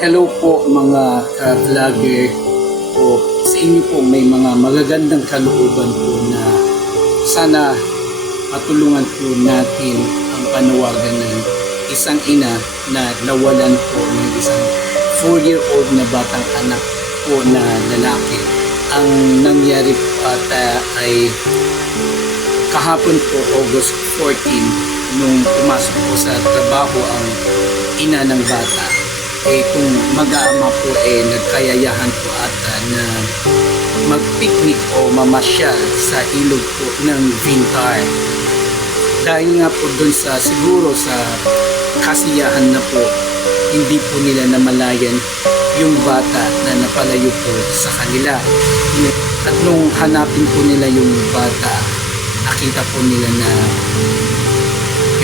Hello po mga ka-vlogger po. Sa inyo po may mga magagandang kalooban po na sana matulungan po natin ang panawagan ng isang ina na nawalan po ng isang 4-year-old na batang anak po na lalaki. Ang nangyari po ata ay kahapon po August 14 nung pumasok po sa trabaho ang ina ng bata eh kung mag-aama po eh nagkayayahan po ata na mag-picnic o mamasyal sa ilog po ng Vintar. Dahil nga po dun sa siguro sa kasiyahan na po hindi po nila namalayan yung bata na napalayo po sa kanila. At nung hanapin po nila yung bata, nakita po nila na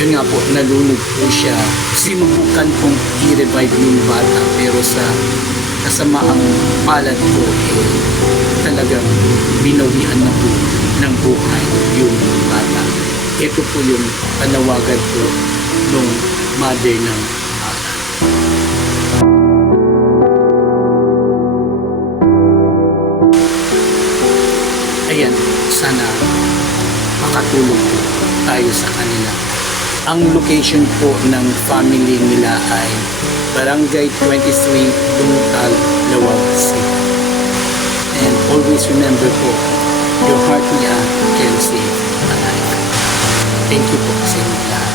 yun nga po, nalunod po siya. Sinubukan pong i-revive yung bata pero sa kasamaang palad po, eh, talagang binawian na po ng buhay yung bata. Ito po yung panawagan po nung mother ng bata. Ayan, sana makatulong po tayo sa kanila. Ang location po ng family nila ay Barangay 23, Duntal, Lawag City. And always remember po, your heart niya can save a life. Thank you po sa inyo lahat.